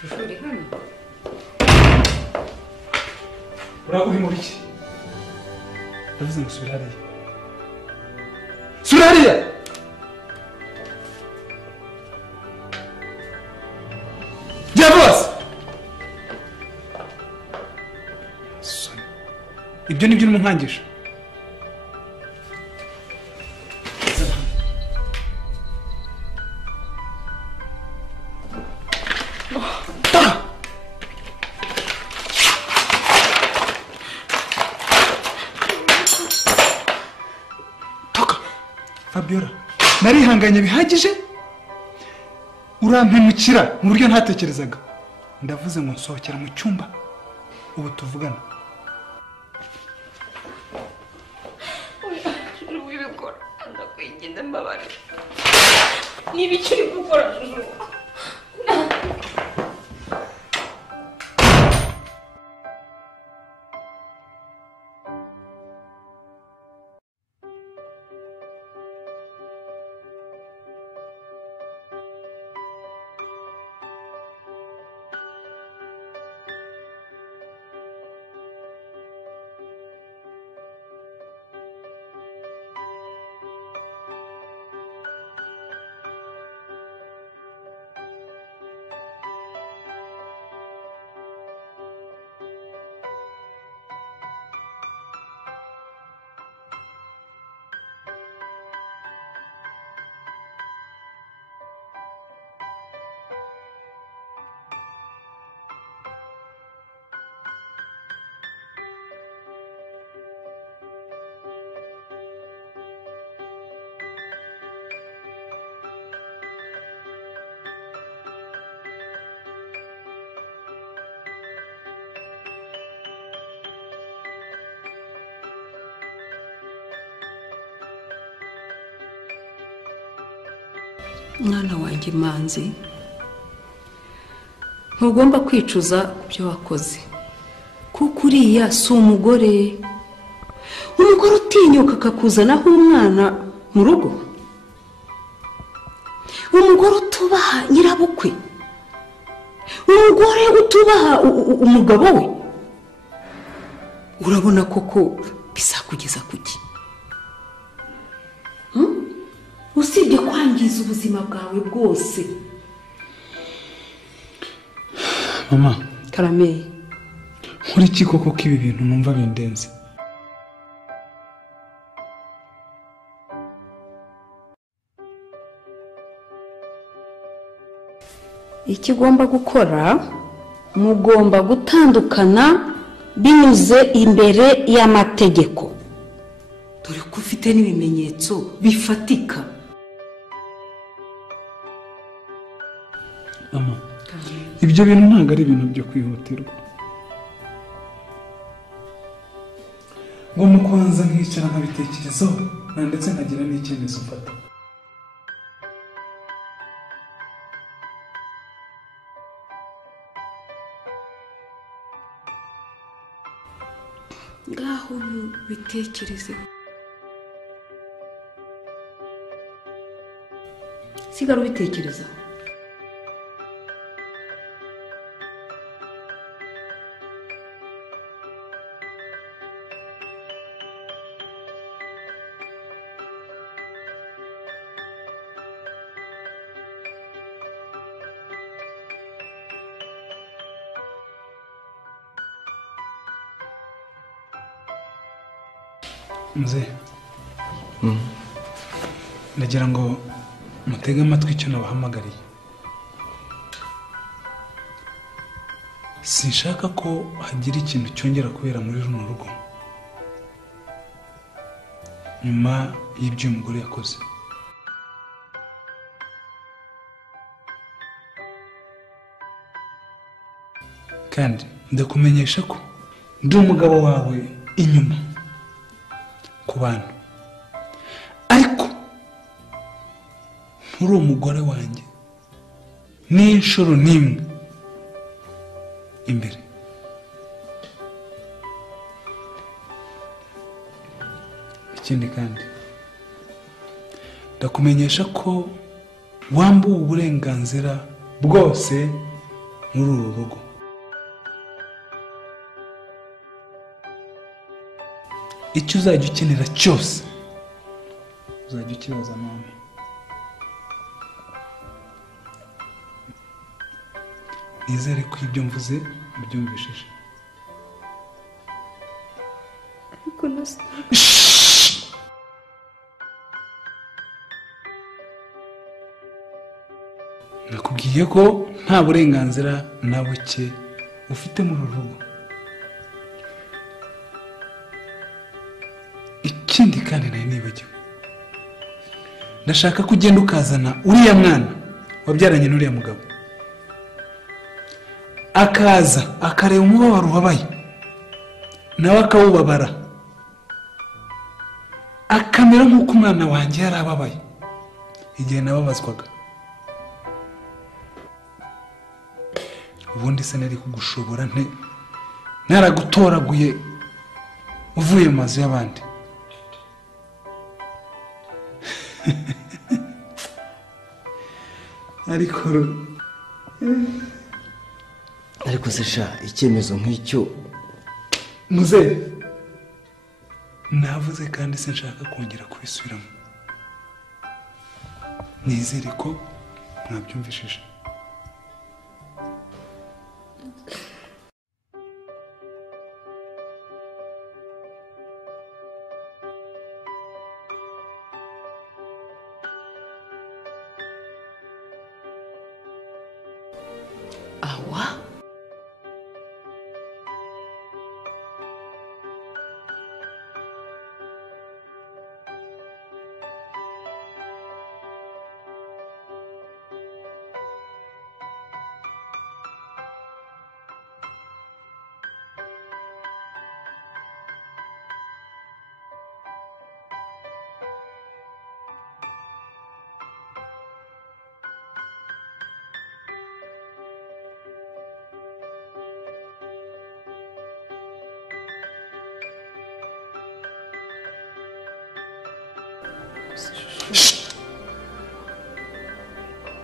Shusho uri hano? Uri mu biki? Ndavuze ngo subira hariya. Subira hariya! Jya bose! Ibyo nibyo urimo nkangisha. Phabiola, narihanganye bihagije urampemukira mu buryo ntatekerezaga. Ndavuze ngo nsohokera mu cyumba ubu tuvugana. Wibikora ndakwigenda mbabare. Niba icyo uri gukora Shusho. Mwana wanjye Manzi, ntugomba kwicuza kubyo wakoze, kuko uriya si umugore utinyuka akakuzanaho umwana mu rugo, umugore utubaha nyirabukwe, umugore utubaha umugabo we. Urabona koko bisakugeza kuki? Usibye kwangiza ubuzima bwawe bwose. Mama, Karame, nkuri iki koko kibi bintu numva bindenze? Ikigomba gukora, mugomba gutandukana binyuze imbere y'amategeko. Dore ko ufite n'ibimenyetso bifatika. Mama, ibyo bintu ntabwo ari ibintu byo kwihutirwa. Ngo mukubanza nkicara nkabitekerezaho ndetse nkagira n'icyemezo mfata. Ngaho bitekerezeho. Sigara ubitekerezaho. Mze, ndagira ngo mutege amatwi icyo nabahamagariye. Sinshaka ko hagira ikintu cyongera kubera muri runo rugo nyuma y'ibyo umugore yakoze. Kandi ndakumenyesha ko ndi umugabo wawe inyuma ku bantu, ariko nturi umugore wanjye n'inshuro n'imwe imbere. Ikindi kandi ndakumenyesha ko wambuwe uburenganzira bwose muri uru rugo. Icyo uzajya ukenera cyose uzajya ukibaza mama. Nizere ko ibyo mvuze ubyumvishije. Ariko nasa nakubwiye ko nta burenganzira na buke ufite muri uru rugo. Ikindi kandi nari nibagiwe, ndashaka ko ugenda ukazana uriya mwana wabyaranye n'uriya mugabo, akaza akareba umubabaro ubabaye nawe akawubabara, akamera nk'uko umwana wanjye yari ababaye igihe nababazwaga. Ubundi se nari kugushobora nte naragutoraguye uvuye mu mazu y'abandi? ariko se sha icyemezo nk'icyo muzehe navuze kandi sinshaka kongera kubisubiramo. Nizere ko mwabyumvishije. awa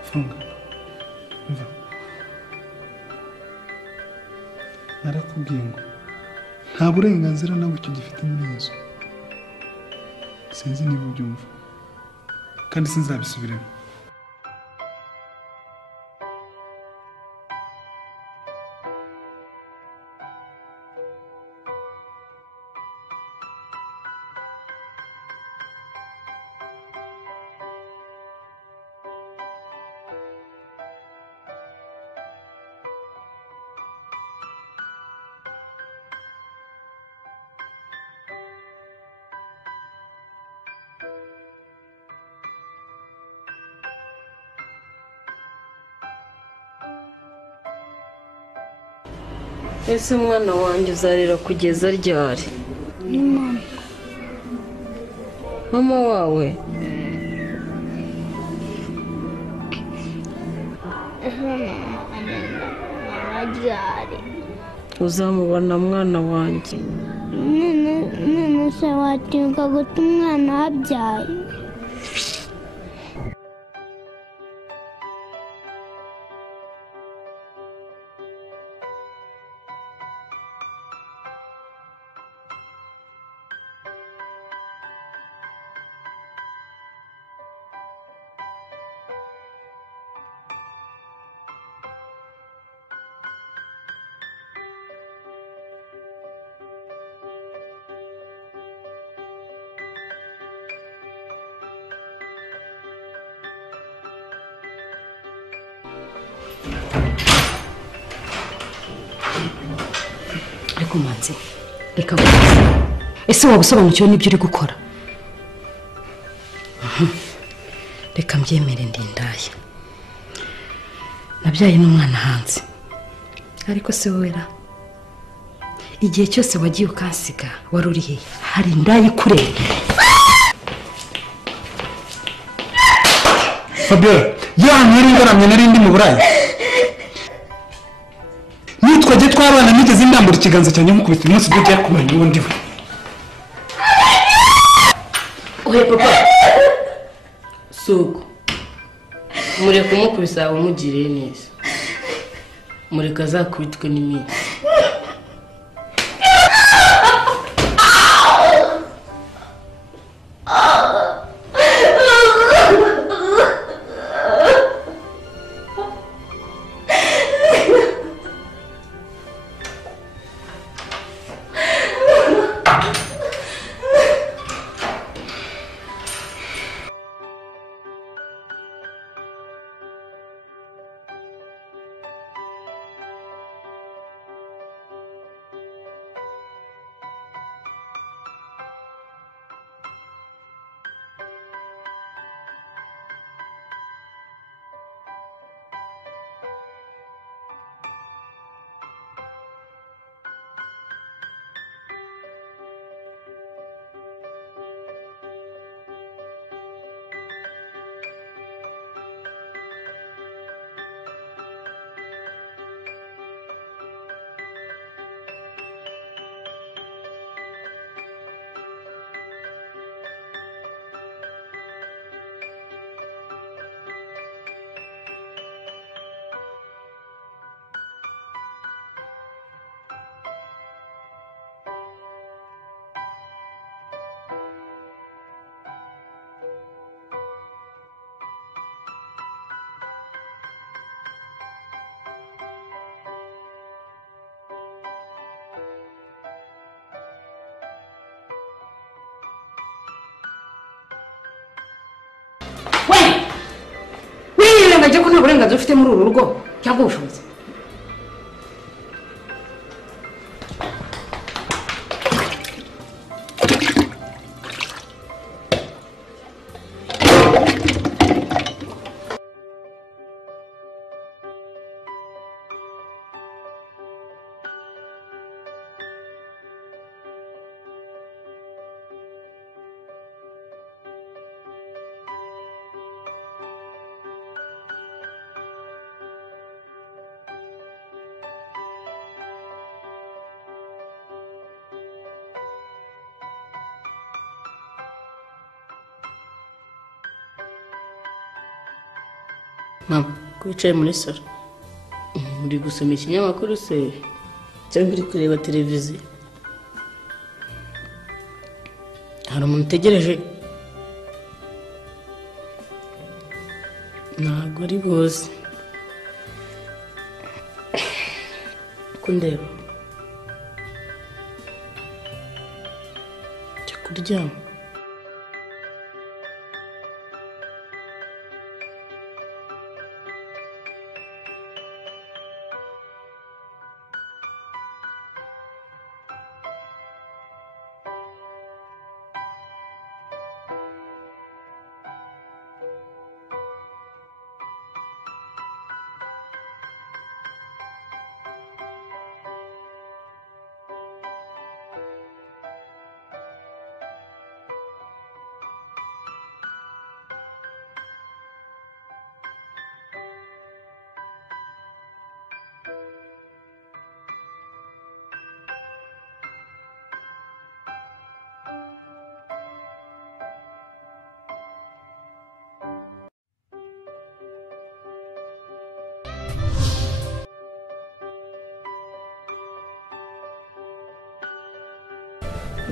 Funga. Mva. Narakubwiye ngo nta burenganzira nawe icyo gifite muri yesu. Sinzi niba ubyumva kandi sinzabisubiremo. ese umwana wanjye uzarira kugeza ryari? Ni mama. Mama wawe? Ryari? Uzamubona mwana wanjye. None se watinyuka guta umwana wabyaye? ariko Manzi reka ngubaze, ese wabusobanukiwe n'ibyo uri gukora? Reka mbyemere ndindaya, nabyaye n'umwana hanze, ariko se wera igihe cyose wagiye ukansiga wari uri he? Hari indaya ikureba. Phabiola, yari ngaramye narindi mu burayi. Nitwaje twabana nigeze ndambura ikiganza cyanjye mukubita umunsi byo bya kumenya ubundi we. Oya papa. Suko. Mure kumukubisa umugiriye neza. mureka azakubitwe n'iminsi. Ngajya ko nta burenganzira ufite muri uru rugo cyangwa ubushobozi. Mama, wicaye muri salo. Uri gusoma ikinyamakuru se cyangwa uri kureba televiziyo? Hari umuntu utegereje? Ntabwo ari buze. Kundeba. Jya kuryama.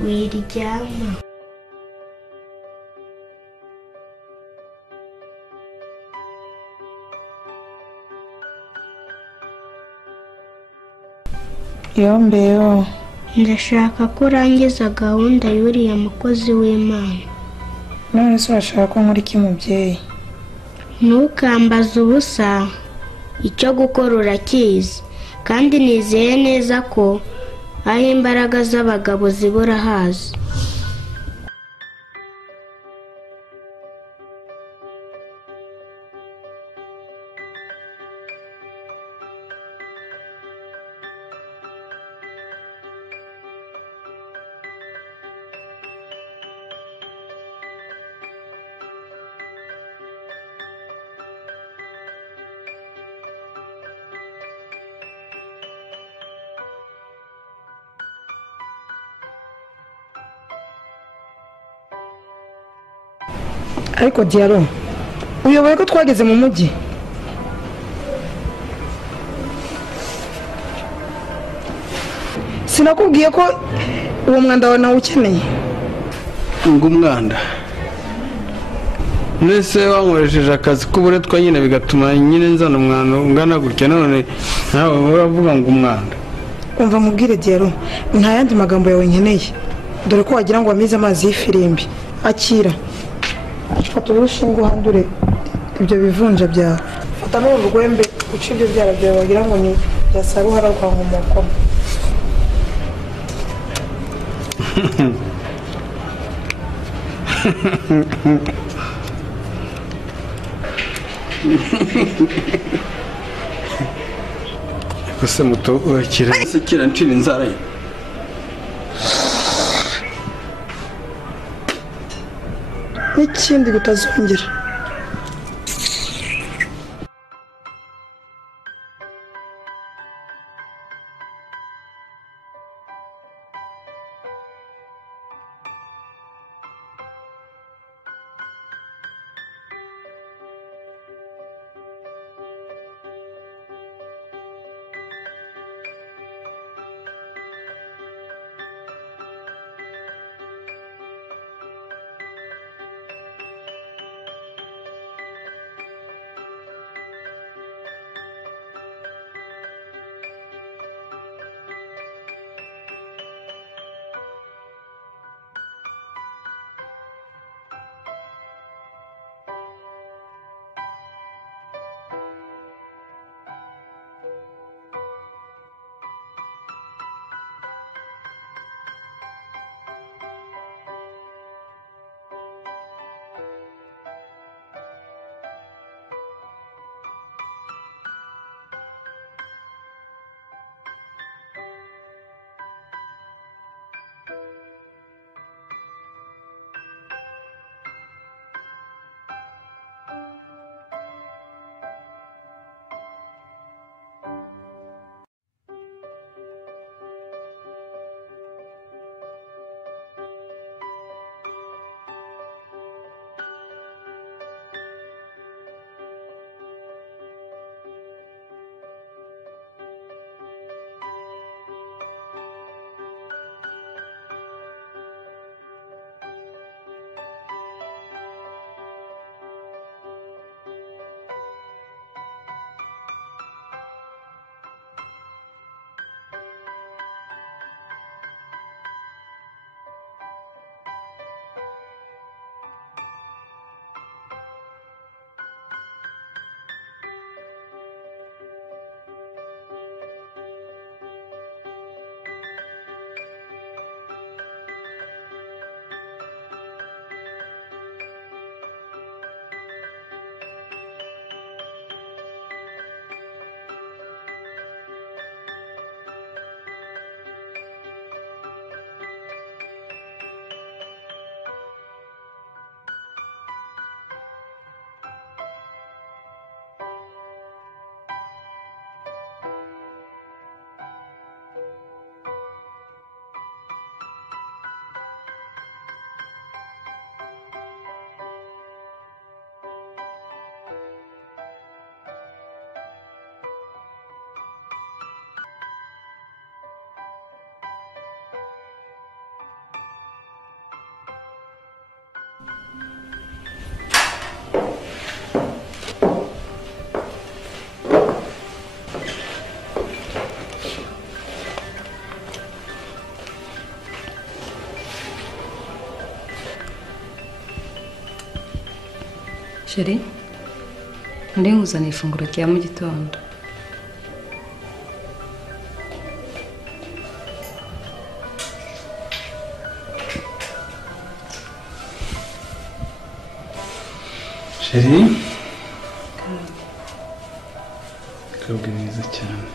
Wiryama. Yombeyo. Ndashaka ko urangiza gahunda y'uriya mukozi w'Imana. None se urashaka ko nkora iki mubyeyi? Ntukambaze ubusa, icyo gukora urakizi, kandi nizeye neza ko aho imbaraga z'abagabo zibura haza. Ariko Diaro, uyoboye ko twageze mu mujyi? sinakubwiye ko uwo mwanda wawe nawe ukeneye ngo umwanda mwese wankoresheje akazi k'uburetwa nyine bigatuma nyine nzana umwanda ungana gutya none nawe uravuga ngo umwanda. umva mubwire Diaro nta yandi magambo yawe nkeneye dore ko wagira ngo wamize amazi y'ifirimbi akira fata urushinge uhandure ibyo bivunja byawe fata n'urwembe uca ibyo byara byawe wagira ngo ni byasaruhara rwa nkomokoma Gusa muto urakira kira ncira inzara ye. n'ikindi bitazongera Sheri, ndi nkuzaniye ifunguro rya mu gitondo. Sheri, kabwe neza cyane.